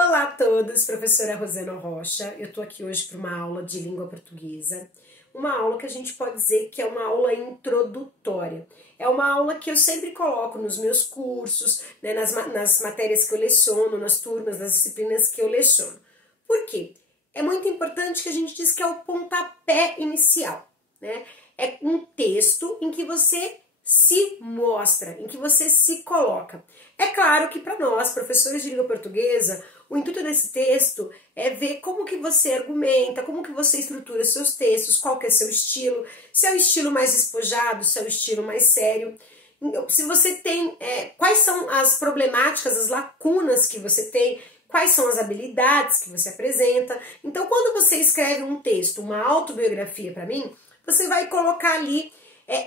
Olá a todos, professora Rosana Rocha. Eu tô aqui hoje para uma aula de língua portuguesa. Uma aula que a gente pode dizer que é uma aula introdutória. É uma aula que eu sempre coloco nos meus cursos, né, nas matérias que eu leciono, nas turmas, nas disciplinas que eu leciono. Por quê? É muito importante que a gente diz que é o pontapé inicial, né? É um texto em que você se mostra, em que você se coloca. É claro que para nós, professores de língua portuguesa, o intuito desse texto é ver como que você argumenta, como que você estrutura seus textos, qual que é seu estilo, se é o estilo mais despojado, se é o estilo mais sério, se você tem, quais são as problemáticas, as lacunas que você tem, quais são as habilidades que você apresenta. Então, quando você escreve um texto, uma autobiografia para mim, você vai colocar ali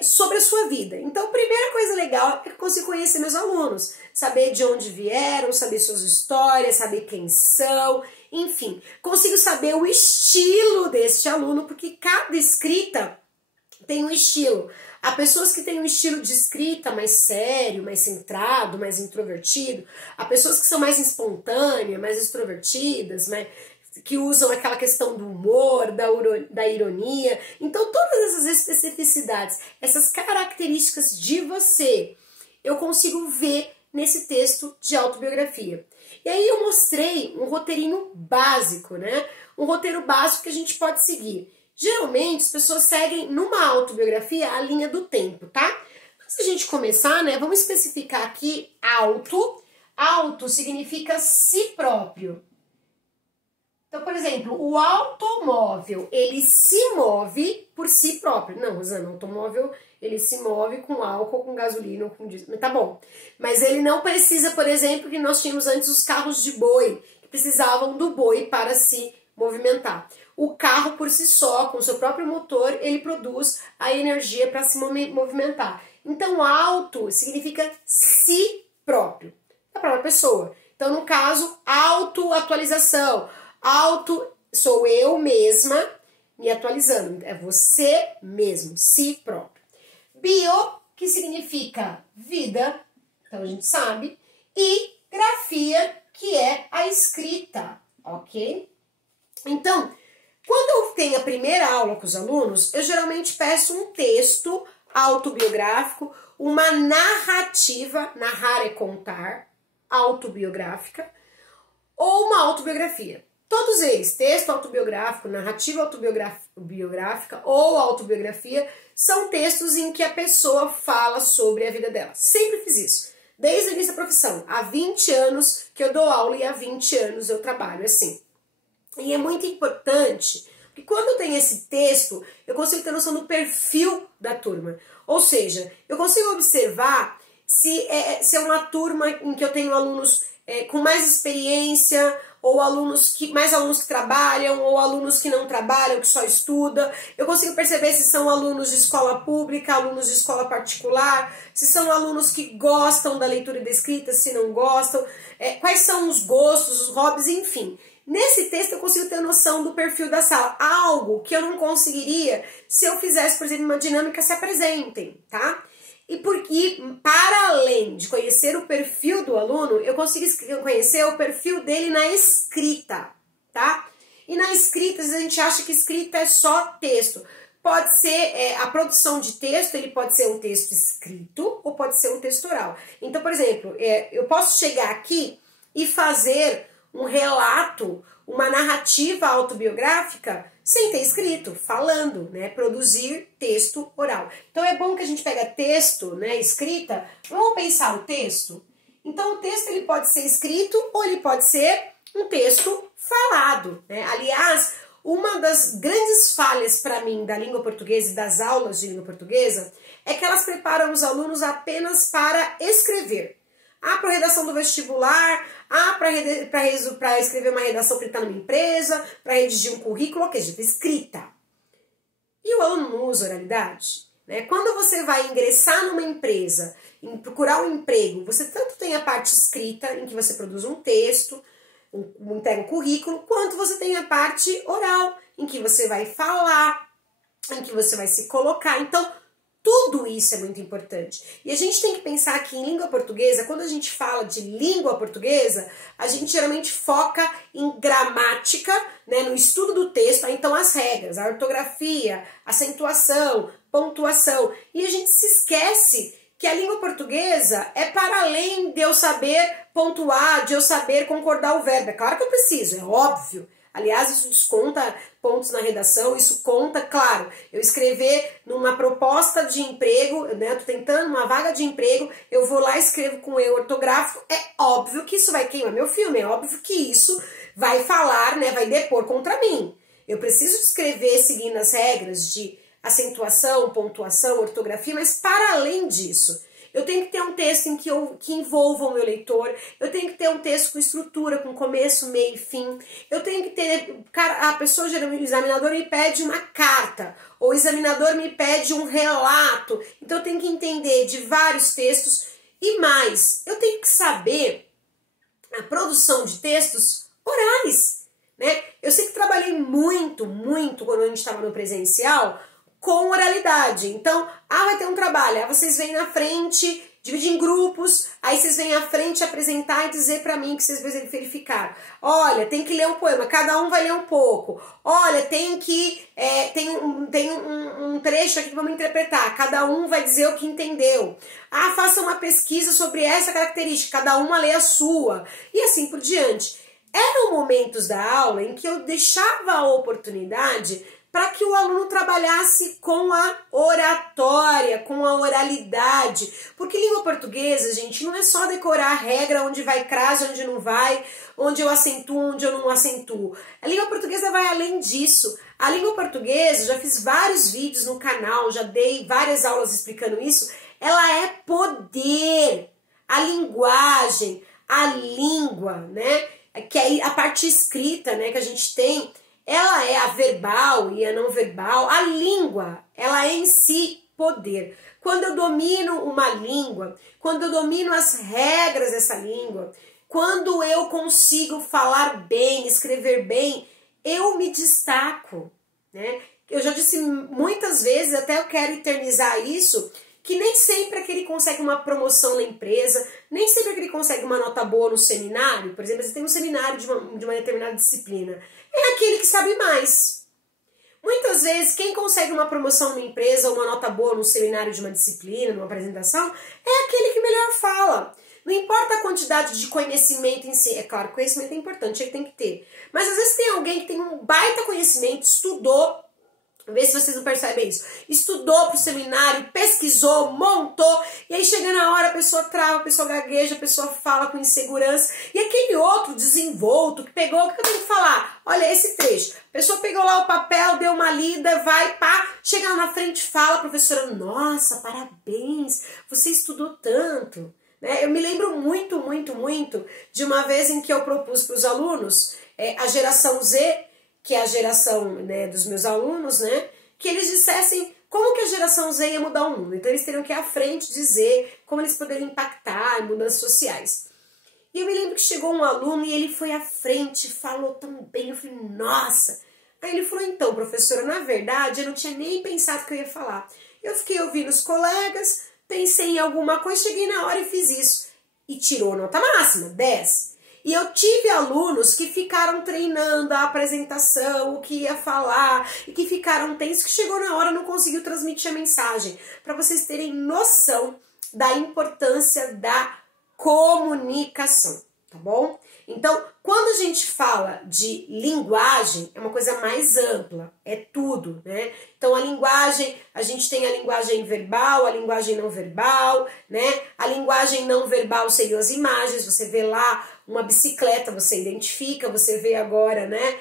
sobre a sua vida. Então, a primeira coisa legal é que eu consigo conhecer meus alunos, saber de onde vieram, saber suas histórias, saber quem são, enfim, consigo saber o estilo deste aluno, porque cada escrita tem um estilo. Há pessoas que têm um estilo de escrita mais sério, mais centrado, mais introvertido. Há pessoas que são mais espontâneas, mais extrovertidas, que usam aquela questão do humor, da ironia. Então, todas essas especificidades, essas características de você, eu consigo ver nesse texto de autobiografia. E aí eu mostrei um roteirinho básico, né? Um roteiro básico que a gente pode seguir. Geralmente, as pessoas seguem numa autobiografia a linha do tempo, tá? Antes da gente começar, né, vamos especificar aqui auto. Auto significa si próprio. Então, por exemplo, o automóvel, ele se move por si próprio. Não, Rosana, o automóvel, ele se move com álcool, com gasolina, com diesel. Tá bom. Mas ele não precisa, por exemplo, que nós tínhamos antes os carros de boi, que precisavam do boi para se movimentar. O carro, por si só, com seu próprio motor, ele produz a energia para se movimentar. Então, auto significa si próprio, a própria pessoa. Então, no caso, autoatualização. Auto sou eu mesma me atualizando, é você mesmo, si próprio. Bio, que significa vida, então a gente sabe, e grafia, que é a escrita, ok? Então, quando eu tenho a primeira aula com os alunos, eu geralmente peço um texto autobiográfico, uma narrativa, narrar é contar, autobiográfica, ou uma autobiografia. Todos eles, texto autobiográfico, narrativa autobiográfica ou autobiografia, são textos em que a pessoa fala sobre a vida dela. Sempre fiz isso. Desde o início da profissão. Há 20 anos que eu dou aula e há 20 anos eu trabalho assim. E é muito importante, porque quando eu tenho esse texto, eu consigo ter noção do perfil da turma. Ou seja, eu consigo observar se é uma turma em que eu tenho alunos com mais experiência, ou mais alunos que trabalham, ou alunos que não trabalham, que só estudam. Eu consigo perceber se são alunos de escola pública, alunos de escola particular, se são alunos que gostam da leitura e da escrita, se não gostam, quais são os gostos, os hobbies, enfim. Nesse texto eu consigo ter noção do perfil da sala, algo que eu não conseguiria se eu fizesse, por exemplo, uma dinâmica se apresentem, tá? E para além de conhecer o perfil do aluno, eu consigo conhecer o perfil dele na escrita, tá? E na escrita, às vezes a gente acha que escrita é só texto. Pode ser, a produção de texto, ele pode ser um texto escrito ou pode ser um texto oral. Então, por exemplo, eu posso chegar aqui e fazer um relato, uma narrativa autobiográfica sem ter escrito, falando, né? Produzir texto oral. Então é bom que a gente pega texto, né? Escrita. Vamos pensar o texto? Então o texto ele pode ser escrito ou ele pode ser um texto falado, né? Aliás, uma das grandes falhas para mim da língua portuguesa e das aulas de língua portuguesa é que elas preparam os alunos apenas para escrever. Para redação do vestibular, para escrever uma redação para estar numa empresa, para redigir um currículo, ok, já escrita. E o aluno não usa oralidade? Né? Quando você vai ingressar numa empresa, procurar um emprego, você tanto tem a parte escrita, em que você produz um texto, entrega um currículo, quanto você tem a parte oral, em que você vai falar, em que você vai se colocar. Então, Tudo isso é muito importante. E a gente tem que pensar que em língua portuguesa, quando a gente fala de língua portuguesa, a gente geralmente foca em gramática, né, no estudo do texto, então as regras, a ortografia, acentuação, pontuação. E a gente se esquece que a língua portuguesa é para além de eu saber pontuar, de eu saber concordar o verbo. É claro que eu preciso, é óbvio. Aliás, isso desconta pontos na redação, isso conta, claro, eu escrever numa proposta de emprego, né, eu tô tentando uma vaga de emprego, eu vou lá e escrevo com erro ortográfico, é óbvio que isso vai queimar meu filme, é óbvio que isso vai falar, né, vai depor contra mim. Eu preciso escrever seguindo as regras de acentuação, pontuação, ortografia, mas para além disso, eu tenho que ter um texto que envolva o meu leitor, eu tenho que ter um texto com estrutura, com começo, meio e fim, eu tenho que ter, a pessoa, geralmente, o examinador me pede uma carta, ou o examinador me pede um relato, então eu tenho que entender de vários textos, e mais, eu tenho que saber a produção de textos orais, né? Eu sempre trabalhei muito quando a gente estava no presencial, com oralidade. Então, vai ter um trabalho, aí vocês vêm na frente, dividem em grupos, aí vocês vêm à frente apresentar e dizer pra mim que vocês verificaram. Olha, tem que ler um poema, cada um vai ler um pouco. Olha, tem que tem um trecho aqui que vamos interpretar, cada um vai dizer o que entendeu. Faça uma pesquisa sobre essa característica, cada uma lê a sua. E assim por diante. Eram momentos da aula em que eu deixava a oportunidade para que o aluno trabalhasse com a oratória, com a oralidade. Porque língua portuguesa, gente, não é só decorar a regra, onde vai crase, onde não vai, onde eu acentuo, onde eu não acentuo. A língua portuguesa vai além disso. A língua portuguesa, já fiz vários vídeos no canal, já dei várias aulas explicando isso, ela é poder. A linguagem, a língua, né, que é a parte escrita, né, que a gente tem, ela é a verbal e a não verbal. A língua, ela é em si poder. Quando eu domino uma língua, quando eu domino as regras dessa língua, quando eu consigo falar bem, escrever bem, eu me destaco, né? Eu já disse muitas vezes, até eu quero eternizar isso, que nem sempre é que ele consegue uma promoção na empresa, nem sempre é que ele consegue uma nota boa no seminário. Por exemplo, você tem um seminário de uma determinada disciplina, é aquele que sabe mais. Muitas vezes, quem consegue uma promoção numa empresa ou uma nota boa no seminário de uma disciplina, numa apresentação, é aquele que melhor fala. Não importa a quantidade de conhecimento em si. É claro, conhecimento é importante, ele tem que ter. Mas às vezes tem alguém que tem um baita conhecimento, estudou, vê se vocês não percebem isso, estudou pro seminário, pesquisou, montou, e aí chega na hora, a pessoa trava, a pessoa gagueja, a pessoa fala com insegurança, e aquele outro desenvolto que pegou, o que eu tenho que falar? Olha esse trecho, a pessoa pegou lá o papel, deu uma lida, vai, pá, chega lá na frente, fala, professora, nossa, parabéns, você estudou tanto, né? Eu me lembro muito de uma vez em que eu propus para os alunos, a geração Z, que é a geração, né, dos meus alunos, né, que eles dissessem como que a geração Z ia mudar o mundo. Então eles teriam que ir à frente dizer como eles poderiam impactar em mudanças sociais. E eu me lembro que chegou um aluno e ele foi à frente, falou tão bem, eu falei, nossa. Aí ele falou, então, professora, na verdade eu não tinha nem pensado que eu ia falar. Eu fiquei ouvindo os colegas, pensei em alguma coisa, cheguei na hora e fiz isso. E tirou nota máxima, 10. E eu tive alunos que ficaram treinando a apresentação, o que ia falar, e que ficaram tensos, que chegou na hora e não conseguiu transmitir a mensagem. Para vocês terem noção da importância da comunicação, tá bom? Então, quando a gente fala de linguagem, é uma coisa mais ampla, é tudo, né? Então, a linguagem, a gente tem a linguagem verbal, a linguagem não verbal, né? A linguagem não verbal seriam as imagens, você vê lá uma bicicleta, você identifica, você vê agora, né?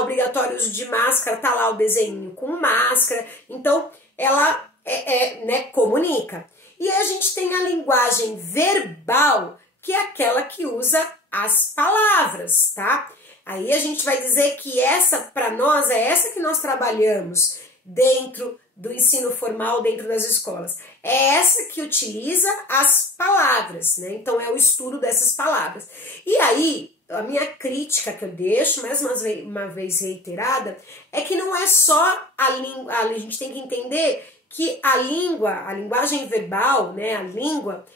Obrigatório uso de máscara, tá lá o desenho com máscara, então ela né, comunica. E aí a gente tem a linguagem verbal, que é aquela que usa as palavras, tá? Aí a gente vai dizer que essa, para nós, é essa que nós trabalhamos dentro do ensino formal, dentro das escolas. É essa que utiliza as palavras, né? Então é o estudo dessas palavras. E aí, a minha crítica que eu deixo, mais uma vez reiterada, é que não é só a língua, a gente tem que entender que a linguagem verbal, né, a língua,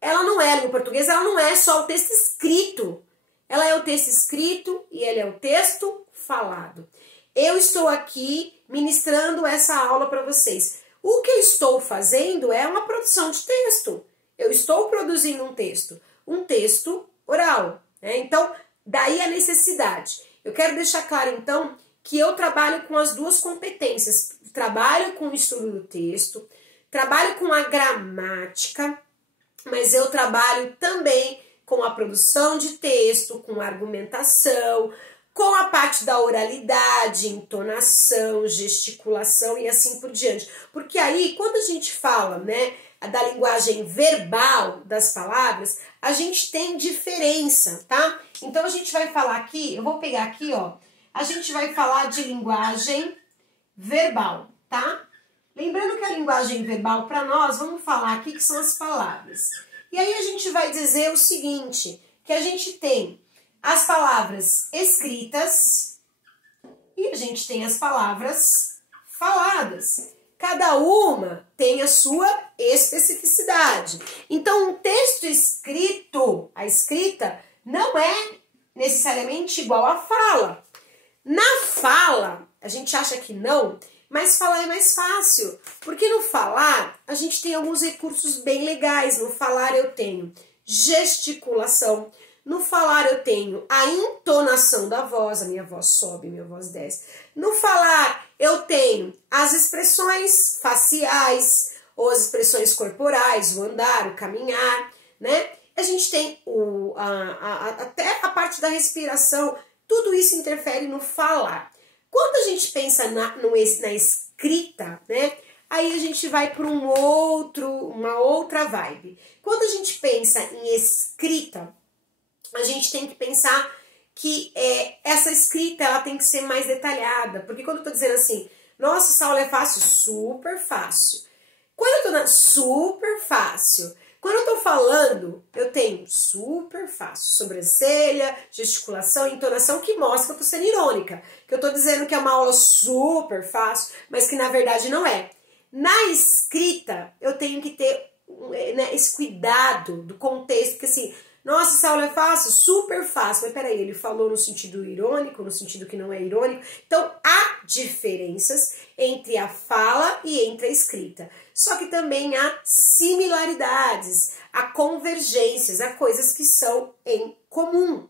ela não é, a língua portuguesa, ela não é só o texto escrito. Ela é o texto escrito e ela é o texto falado. Eu estou aqui ministrando essa aula para vocês. O que eu estou fazendo é uma produção de texto. Eu estou produzindo um texto oral, né? Então, daí a necessidade. Eu quero deixar claro, então, que eu trabalho com as duas competências. Trabalho com o estudo do texto, trabalho com a gramática, mas eu trabalho também com a produção de texto, com a argumentação, com a parte da oralidade, entonação, gesticulação e assim por diante. Porque aí, quando a gente fala, né, da linguagem verbal das palavras, a gente tem diferença, tá? Então a gente vai falar aqui, eu vou pegar aqui, ó, a gente vai falar de linguagem verbal, tá? Lembrando que a linguagem verbal, para nós, vamos falar aqui que são as palavras. E aí a gente vai dizer o seguinte, que a gente tem as palavras escritas e a gente tem as palavras faladas. Cada uma tem a sua especificidade. Então, um texto escrito, a escrita, não é necessariamente igual à fala. Na fala, a gente acha que não, mas falar é mais fácil, porque no falar a gente tem alguns recursos bem legais. No falar eu tenho gesticulação, no falar eu tenho a entonação da voz, a minha voz sobe, a minha voz desce. No falar eu tenho as expressões faciais ou as expressões corporais, o andar, o caminhar, né? A gente tem até a parte da respiração, tudo isso interfere no falar. Quando a gente pensa na escrita, né, aí a gente vai para uma outra vibe. Quando a gente pensa em escrita, a gente tem que pensar que essa escrita ela tem que ser mais detalhada. Porque quando eu tô dizendo assim, nossa, essa aula é fácil, super fácil. Quando eu tô super fácil. Quando eu tô falando, eu tenho super fácil, sobrancelha, gesticulação, entonação, que mostra que eu tô sendo irônica. Que eu tô dizendo que é uma aula super fácil, mas que na verdade não é. Na escrita, eu tenho que ter esse cuidado do contexto, porque assim, nossa, essa aula é fácil, super fácil. Mas peraí, ele falou no sentido irônico, no sentido que não é irônico. Então, há diferenças entre a fala e entre a escrita. Só que também há similaridades, há convergências, há coisas que são em comum.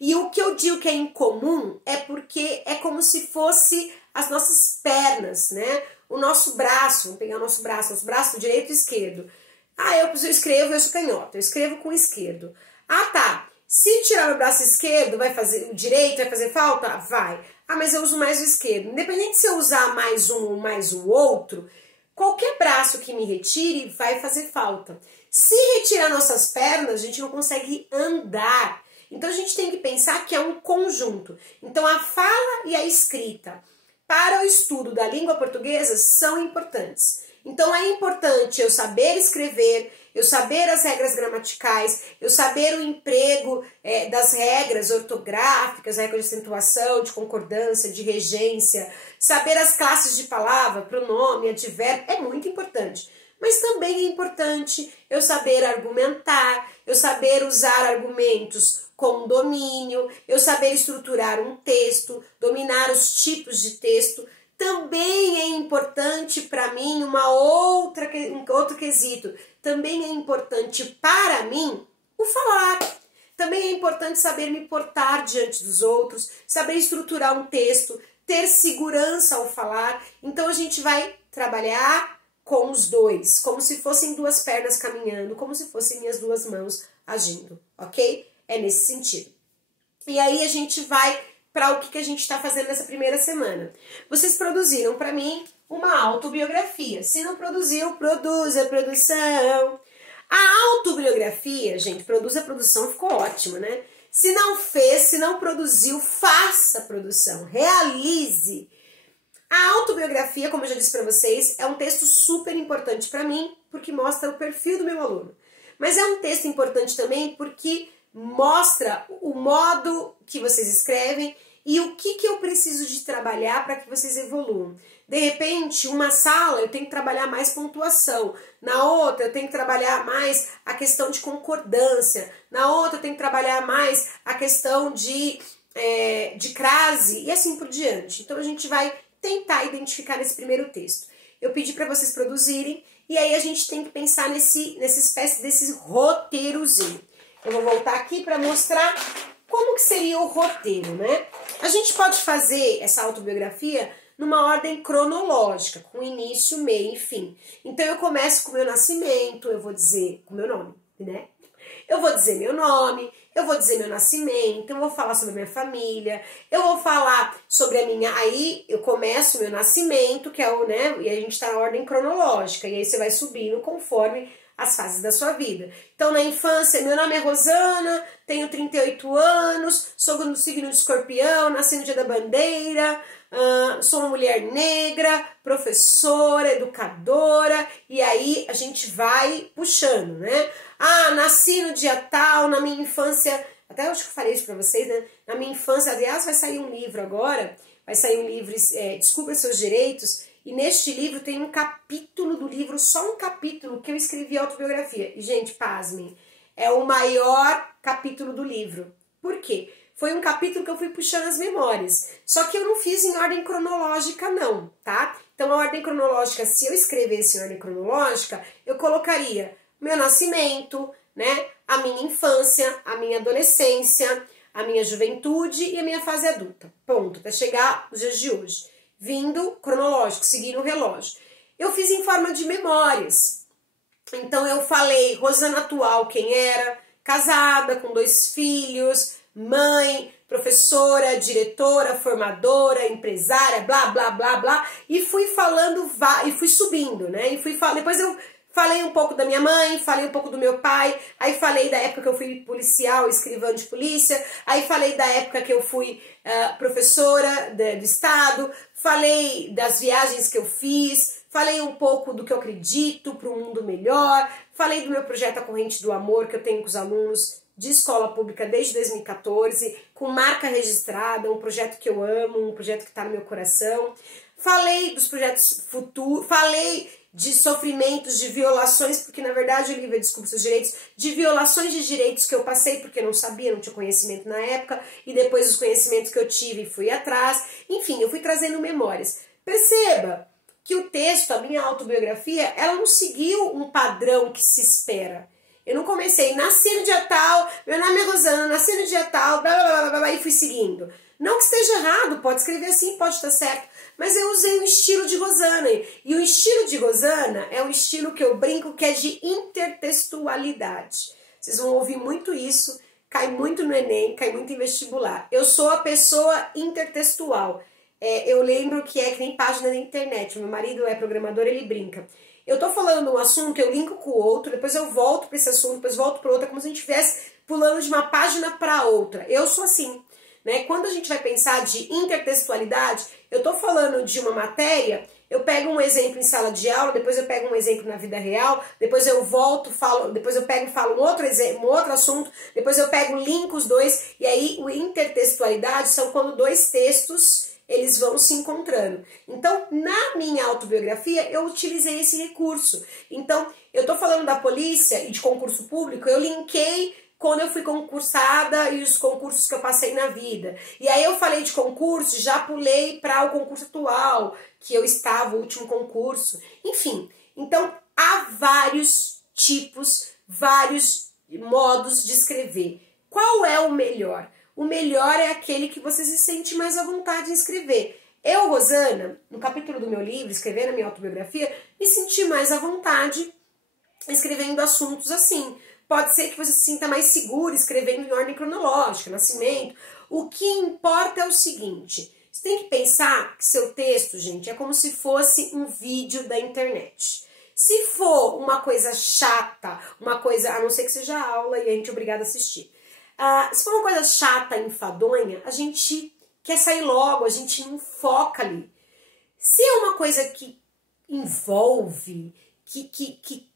E o que eu digo que é em comum é porque é como se fosse as nossas pernas, né? O nosso braço, vamos pegar o nosso braço direito e esquerdo. Ah, eu escrevo, eu sou canhota, eu escrevo com o esquerdo. Ah, tá. Se tirar o braço esquerdo, vai fazer o direito, vai fazer falta? Vai. Ah, mas eu uso mais o esquerdo. Independente se eu usar mais um ou mais o outro, qualquer braço que me retire vai fazer falta. Se retirar nossas pernas, a gente não consegue andar. Então a gente tem que pensar que é um conjunto. Então a fala e a escrita para o estudo da língua portuguesa são importantes. Então é importante eu saber escrever, eu saber as regras gramaticais, eu saber o emprego das regras ortográficas, regras de acentuação, de concordância, de regência, saber as classes de palavra, pronome, advérbio, é muito importante. Mas também é importante eu saber argumentar, eu saber usar argumentos com domínio, eu saber estruturar um texto, dominar os tipos de texto. Também é importante para mim um outro quesito. Também é importante para mim o falar. Também é importante saber me portar diante dos outros, saber estruturar um texto, ter segurança ao falar. Então a gente vai trabalhar com os dois, como se fossem duas pernas caminhando, como se fossem minhas duas mãos agindo, ok? É nesse sentido. E aí a gente vai para o que a gente está fazendo nessa primeira semana. Vocês produziram para mim uma autobiografia. Se não produziu, produza a produção. A autobiografia, gente, produz a produção, ficou ótimo, né? Se não fez, se não produziu, faça a produção, realize. A autobiografia, como eu já disse para vocês, é um texto super importante para mim, porque mostra o perfil do meu aluno. Mas é um texto importante também porque mostra o modo que vocês escrevem e o que eu preciso de trabalhar para que vocês evoluam. De repente, uma sala eu tenho que trabalhar mais pontuação, na outra eu tenho que trabalhar mais a questão de concordância, na outra eu tenho que trabalhar mais a questão de crase e assim por diante. Então a gente vai tentar identificar nesse primeiro texto. Eu pedi para vocês produzirem e aí a gente tem que pensar nessa espécie desse roteirozinho. Eu vou voltar aqui para mostrar como que seria o roteiro, né? A gente pode fazer essa autobiografia numa ordem cronológica, com início, meio e fim. Então eu começo com o meu nascimento, eu vou dizer com o meu nome, né? Eu vou dizer meu nome, eu vou dizer meu nascimento, eu vou falar sobre a minha família, eu vou falar sobre a minha... Aí eu começo o meu nascimento, que é o, né? E a gente tá na ordem cronológica, e aí você vai subindo conforme as fases da sua vida. Então, na infância, meu nome é Rosana, tenho 38 anos, sou do signo de Escorpião, nasci no dia da bandeira, sou uma mulher negra, professora, educadora, e aí a gente vai puxando, né? Nasci no dia tal, na minha infância, até acho que eu falei isso pra vocês, né? Na minha infância, aliás, vai sair um livro agora, vai sair um livro, Descubra Seus Direitos, e neste livro tem um capítulo do livro, só um capítulo, que eu escrevi autobiografia. E, gente, pasmem, é o maior capítulo do livro. Por quê? Foi um capítulo que eu fui puxando as memórias. Só que eu não fiz em ordem cronológica, não, tá? Então, a ordem cronológica, se eu escrevesse em ordem cronológica, eu colocaria meu nascimento, né? A minha infância, a minha adolescência, a minha juventude e a minha fase adulta. Ponto, até chegar nos dias de hoje. Vindo cronológico, seguindo o relógio. Eu fiz em forma de memórias. Então eu falei Rosana atual, quem era, casada, com 2 filhos, mãe, professora, diretora, formadora, empresária, blá, blá, blá, blá. E fui falando, e fui subindo, né? E depois eu falei um pouco da minha mãe, falei um pouco do meu pai, aí falei da época que eu fui policial, escrivã de polícia, aí falei da época que eu fui professora do estado, falei das viagens que eu fiz, falei um pouco do que eu acredito para um mundo melhor, falei do meu projeto A Corrente do Amor que eu tenho com os alunos de escola pública desde 2014, com marca registrada, um projeto que eu amo, um projeto que está no meu coração. Falei dos projetos futuros, falei de sofrimentos, de violações, porque na verdade o livro é Descubra Seus Direitos, de violações de direitos que eu passei porque não sabia, não tinha conhecimento na época, e depois os conhecimentos que eu tive e fui atrás. Enfim, eu fui trazendo memórias. Perceba que o texto, a minha autobiografia, ela não seguiu um padrão que se espera. Eu não comecei, nasci no dia tal, meu nome é Rosana, nasci no dia tal, blá, blá, blá, blá, blá, e fui seguindo. Não que esteja errado, pode escrever assim, pode estar certo, mas eu usei o estilo de Rosana. E o estilo de Rosana é um estilo que eu brinco que é de intertextualidade. Vocês vão ouvir muito isso, cai muito no Enem, cai muito em vestibular. Eu sou a pessoa intertextual. Eu lembro que nem página da internet. Meu marido é programador, ele brinca. Eu tô falando um assunto, eu linko com o outro, depois eu volto para esse assunto, depois volto para outro, é como se a gente estivesse pulando de uma página para outra. Eu sou assim, né? Quando a gente vai pensar de intertextualidade, eu tô falando de uma matéria, eu pego um exemplo em sala de aula, depois eu pego um exemplo na vida real, depois eu volto, falo, depois eu pego e falo um outro exemplo, um outro assunto, depois eu pego, linko os dois, e aí o intertextualidade são quando 2 textos eles vão se encontrando. Então, na minha autobiografia, eu utilizei esse recurso. Então, eu tô falando da polícia e de concurso público, eu linkei quando eu fui concursada e os concursos que eu passei na vida. E aí eu falei de concurso, já pulei para o concurso atual, que eu estava, o último concurso. Enfim, então há vários tipos, vários modos de escrever. Qual é o melhor? O melhor é aquele que você se sente mais à vontade em escrever. Eu, Rosana, no capítulo do meu livro, escrevendo a minha autobiografia, me senti mais à vontade escrevendo assuntos assim. Pode ser que você se sinta mais seguro escrevendo em ordem cronológica, nascimento. O que importa é o seguinte, você tem que pensar que seu texto, gente, é como se fosse um vídeo da internet. Se for uma coisa chata, uma coisa, a não ser que seja aula e a gente é obrigado a assistir. Se for uma coisa chata, enfadonha, a gente quer sair logo, a gente não foca ali. Se é uma coisa que envolve, que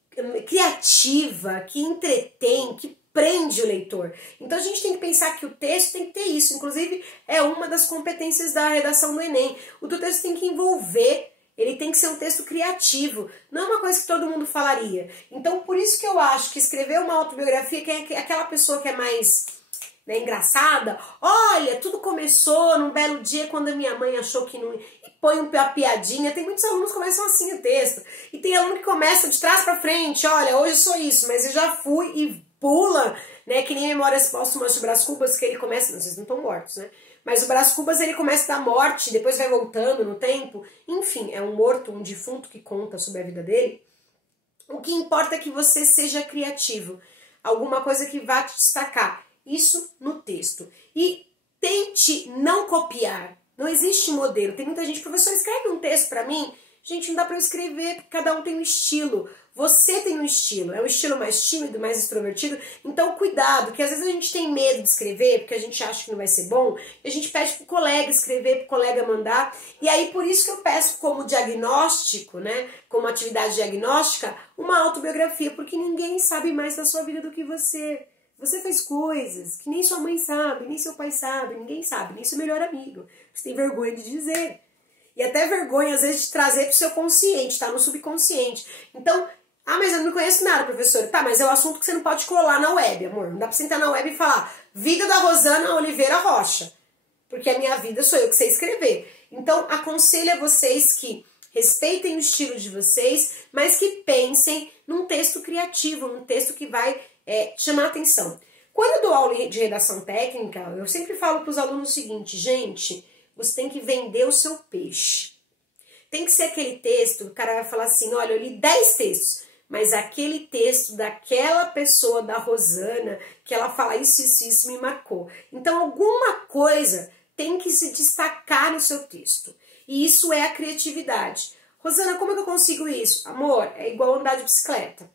criativa, que entretém, que prende o leitor. Então a gente tem que pensar que o texto tem que ter isso. Inclusive, é uma das competências da redação do Enem. O teu texto tem que envolver, ele tem que ser um texto criativo, não é uma coisa que todo mundo falaria. Então, por isso que eu acho que escrever uma autobiografia, quem é aquela pessoa que é mais, né, engraçada, olha, tudo começou num belo dia quando a minha mãe achou que não... E põe uma piadinha, tem muitos alunos que começam assim o texto, e tem aluno que começa de trás pra frente, olha, hoje eu sou isso, mas eu já fui e pula, né, que nem Memórias Póstumas de Brás Cubas, que ele começa, não, vocês não estão mortos, né, mas o Brás Cubas ele começa da morte, depois vai voltando no tempo, enfim, é um morto, um defunto que conta sobre a vida dele. O que importa é que você seja criativo, alguma coisa que vá te destacar, isso no texto. E tente não copiar, não existe modelo. Tem muita gente, professor, escreve um texto para mim. Gente, não dá para eu escrever, porque cada um tem um estilo. Você tem um estilo, é um estilo mais tímido, mais extrovertido. Então, cuidado, que às vezes a gente tem medo de escrever, porque a gente acha que não vai ser bom, e a gente pede pro colega escrever, pro colega mandar. E aí, por isso que eu peço como diagnóstico, né, como atividade diagnóstica, uma autobiografia, porque ninguém sabe mais da sua vida do que você. Você faz coisas que nem sua mãe sabe, nem seu pai sabe, ninguém sabe, nem seu melhor amigo. Você tem vergonha de dizer. E até vergonha, às vezes, de trazer pro seu consciente, tá? No subconsciente. Então, mas eu não conheço nada, professora. Tá, mas é um assunto que você não pode colar na web, amor. Não dá pra você entrar na web e falar vida da Rosana Oliveira Rocha. Porque a minha vida sou eu que sei escrever. Então, aconselho a vocês que respeitem o estilo de vocês, mas que pensem num texto criativo, num texto que vai chamar atenção. Quando eu dou aula de redação técnica, eu sempre falo para os alunos o seguinte, gente, você tem que vender o seu peixe. Tem que ser aquele texto, o cara vai falar assim, olha, eu li 10 textos, mas aquele texto daquela pessoa, da Rosana, que ela fala isso me marcou. Então, alguma coisa tem que se destacar no seu texto. E isso é a criatividade. Rosana, como é que eu consigo isso? Amor, é igual andar de bicicleta.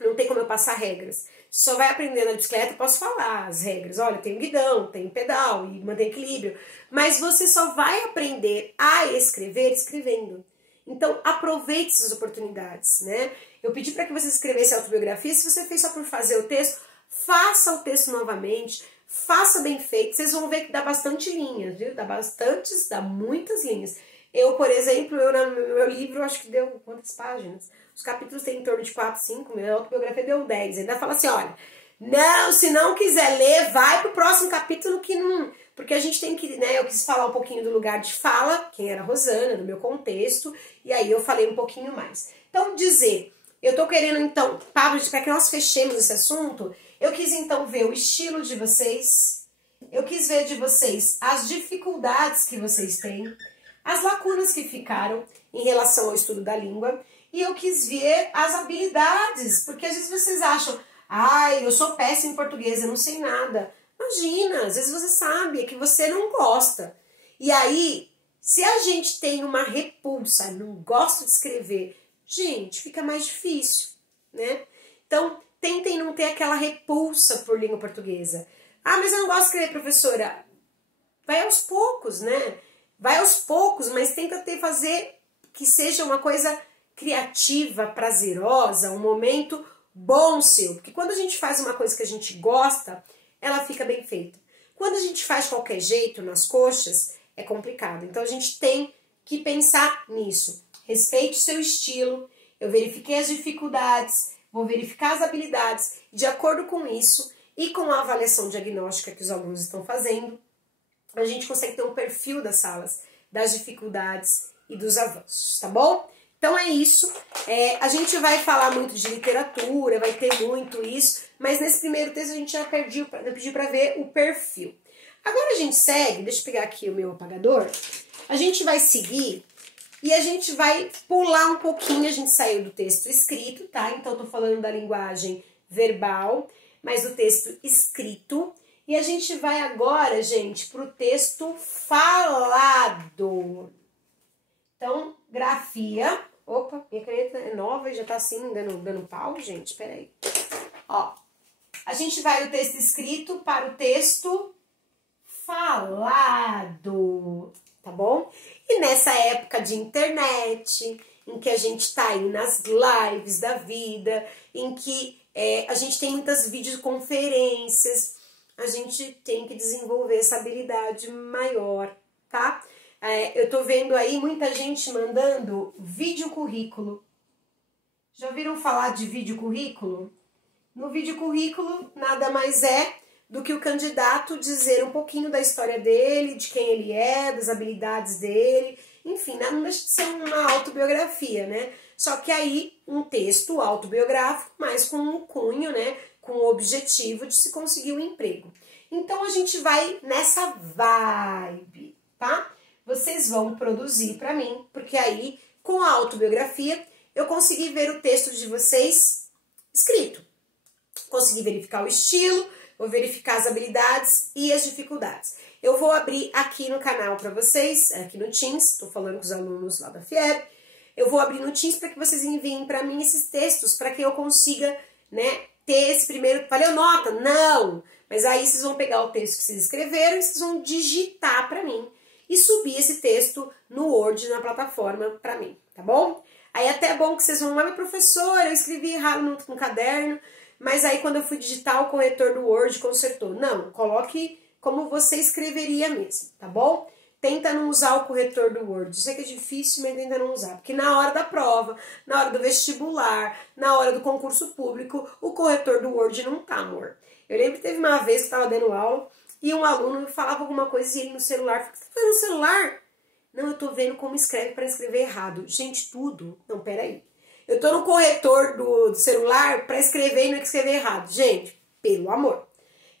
Não tem como eu passar regras. Só vai aprender na bicicleta, eu posso falar as regras. Olha, tem um guidão, tem um pedal e mantém equilíbrio. Mas você só vai aprender a escrever escrevendo. Então, aproveite essas oportunidades, né? Eu pedi para que você escrevesse a autobiografia. Se você fez só por fazer o texto, faça o texto novamente. Faça bem feito. Vocês vão ver que dá bastante linhas, viu? Dá muitas linhas. Eu, por exemplo, no meu livro, acho que deu quantas páginas? Os capítulos têm em torno de 4, 5, minha autobiografia deu 10. Ainda fala assim, olha, não, se não quiser ler, vai pro próximo capítulo que não... Porque a gente tem que, né, eu quis falar um pouquinho do lugar de fala, quem era a Rosana, do meu contexto, e aí eu falei um pouquinho mais. Então, eu tô querendo, então, para que nós fechemos esse assunto, eu quis, então, ver o estilo de vocês, eu quis ver de vocês as dificuldades que vocês têm, as lacunas que ficaram em relação ao estudo da língua, e eu quis ver as habilidades, porque às vezes vocês acham, eu sou péssima em português, eu não sei nada. Imagina, às vezes você sabe, é que você não gosta. E aí, se a gente tem uma repulsa, não gosta de escrever, gente, fica mais difícil, né? Então, tentem não ter aquela repulsa por língua portuguesa. Mas eu não gosto de escrever, professora. Vai aos poucos, né? Vai aos poucos, mas tenta fazer que seja uma coisa criativa, prazerosa, um momento bom seu. Porque quando a gente faz uma coisa que a gente gosta, ela fica bem feita. Quando a gente faz de qualquer jeito, nas coxas, é complicado. Então a gente tem que pensar nisso. Respeite o seu estilo, eu verifiquei as dificuldades, vou verificar as habilidades, de acordo com isso e com a avaliação diagnóstica que os alunos estão fazendo, a gente consegue ter um perfil das salas, das dificuldades e dos avanços, tá bom? Então é isso, a gente vai falar muito de literatura, vai ter muito isso, mas nesse primeiro texto a gente já pediu para ver o perfil. Agora a gente segue, deixa eu pegar aqui o meu apagador, a gente vai seguir e a gente vai pular um pouquinho, a gente saiu do texto escrito, tá? Então eu tô falando da linguagem verbal, mas do texto escrito, e a gente vai agora, gente, pro texto falado. Então, grafia. Opa, minha caneta é nova e já tá assim, dando pau, gente. Espera aí. Ó, a gente vai do texto escrito para o texto falado, tá bom? E nessa época de internet, em que a gente tá aí nas lives da vida, em que a gente tem muitas videoconferências, a gente tem que desenvolver essa habilidade maior, tá? Eu tô vendo aí muita gente mandando vídeo currículo. Já ouviram falar de vídeo currículo? No vídeo currículo, nada mais é do que o candidato dizer um pouquinho da história dele, de quem ele é, das habilidades dele, enfim, não deixa de ser uma autobiografia, né? Só que aí um texto autobiográfico, mas com um cunho, né? Com o objetivo de se conseguir um emprego. Então a gente vai nessa vibe, tá? Vocês vão produzir para mim, porque aí com a autobiografia eu consegui ver o texto de vocês escrito. Consegui verificar o estilo, vou verificar as habilidades e as dificuldades. Eu vou abrir aqui no canal para vocês, aqui no Teams, estou falando com os alunos lá da FIEB, eu vou abrir no Teams para que vocês enviem para mim esses textos, para que eu consiga, né, ter esse primeiro... Valeu nota? Não! Mas aí vocês vão pegar o texto que vocês escreveram e vocês vão digitar para mim e subir esse texto no Word, na plataforma para mim, tá bom? Aí até é bom que vocês vão, mas professora, eu escrevi errado no caderno, mas aí quando eu fui digitar o corretor do Word consertou. Não, coloque como você escreveria mesmo, tá bom? Tenta não usar o corretor do Word. Eu sei que é difícil, mas tenta não usar. Porque na hora da prova, na hora do vestibular, na hora do concurso público, o corretor do Word não tá, amor. Eu lembro que teve uma vez que estava dando aula e um aluno falava alguma coisa e ele no celular, falei, você tá fazendo no celular? Não, eu tô vendo como escreve para escrever errado. Gente, tudo. Não, peraí. Eu tô no corretor do celular para escrever e não escrever errado. Gente, pelo amor.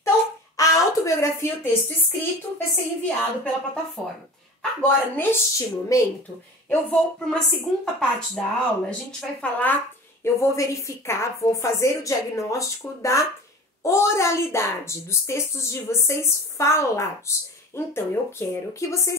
Então, a autobiografia, o texto escrito, vai ser enviado pela plataforma. Agora, neste momento, eu vou para uma segunda parte da aula. A gente vai falar, eu vou verificar, vou fazer o diagnóstico da oralidade, dos textos de vocês falados. Então, eu quero que vocês